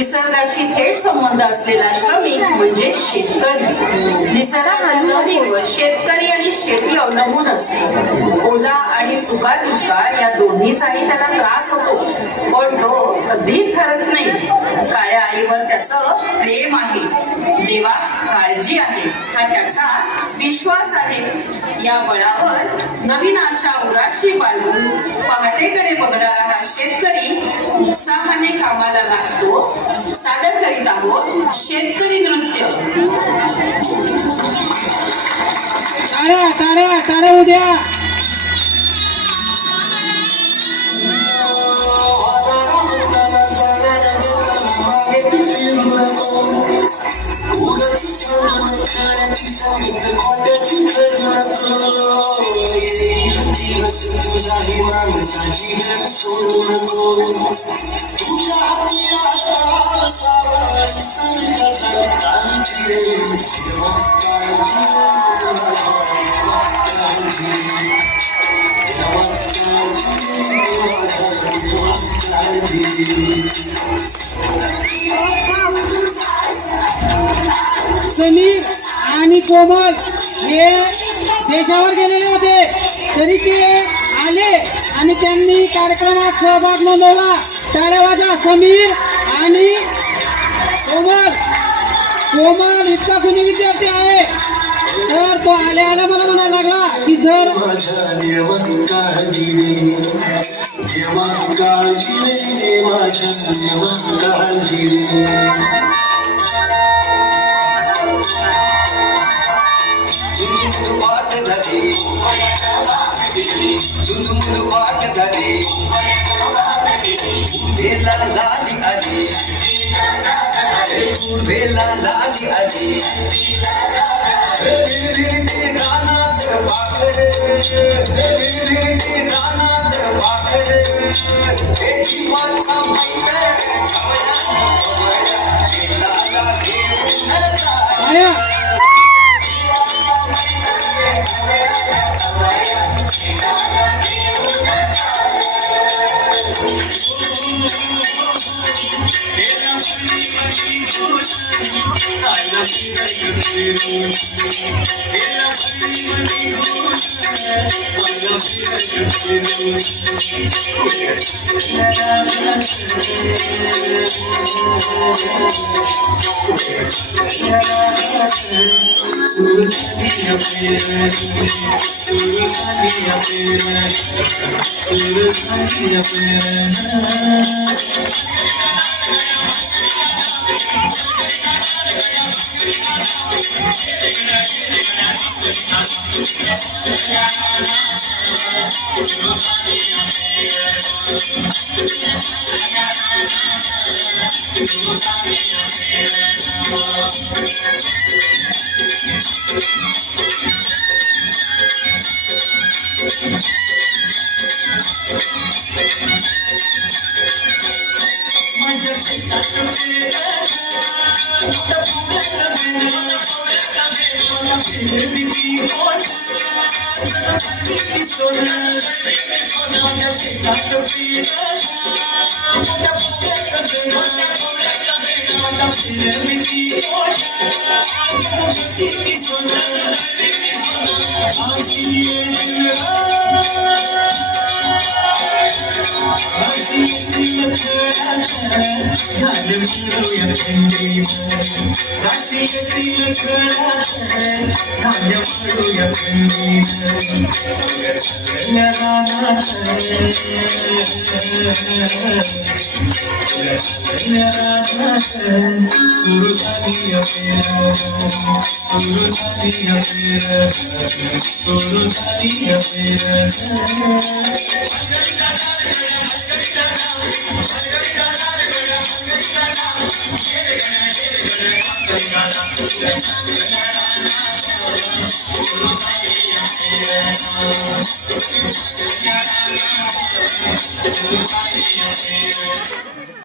निसर्गाशी थेट संबंध असलेला श्रमिक म्हणजे शेतकरी। निसर्गाच्या लहरीवर शेतकरी आणि शेती अवलंबून असते। ओला आणि सुका दुष्काळ या दोन्हीचाही त्याला त्रास होतो, पण तो कधीच हरत नाही। काळ्या आईवर त्याचं प्रेम आहे, देवा काळजी आहे हा त्याचा विश्वास आहे। या बळावर नवीन आशा उराशी बाळगून पहाटेकडे बघणारा हा शेतकरी उत्साहाने कामाला लागतो। सादर करीत आहोत शेतकरी नृत्य। टाळ्या टाळ्या टाळ्या उद्या समीर आणि कोमल हे देशावर गेलेले होते, तरी ते आले आणि त्यांनी कार्यक्रमात सहभाग नोंदवला। टाळ्या वाजा समीर आणि कोमल। कोमल इतका गुणी विद्यार्थी आहे, तर तो आल्या आल्या मला म्हणायला लागला की सर पाठ झाली बेला लाली आली, बेला लाली आली, रानात पाखर, रानात पाखर, जीवाचा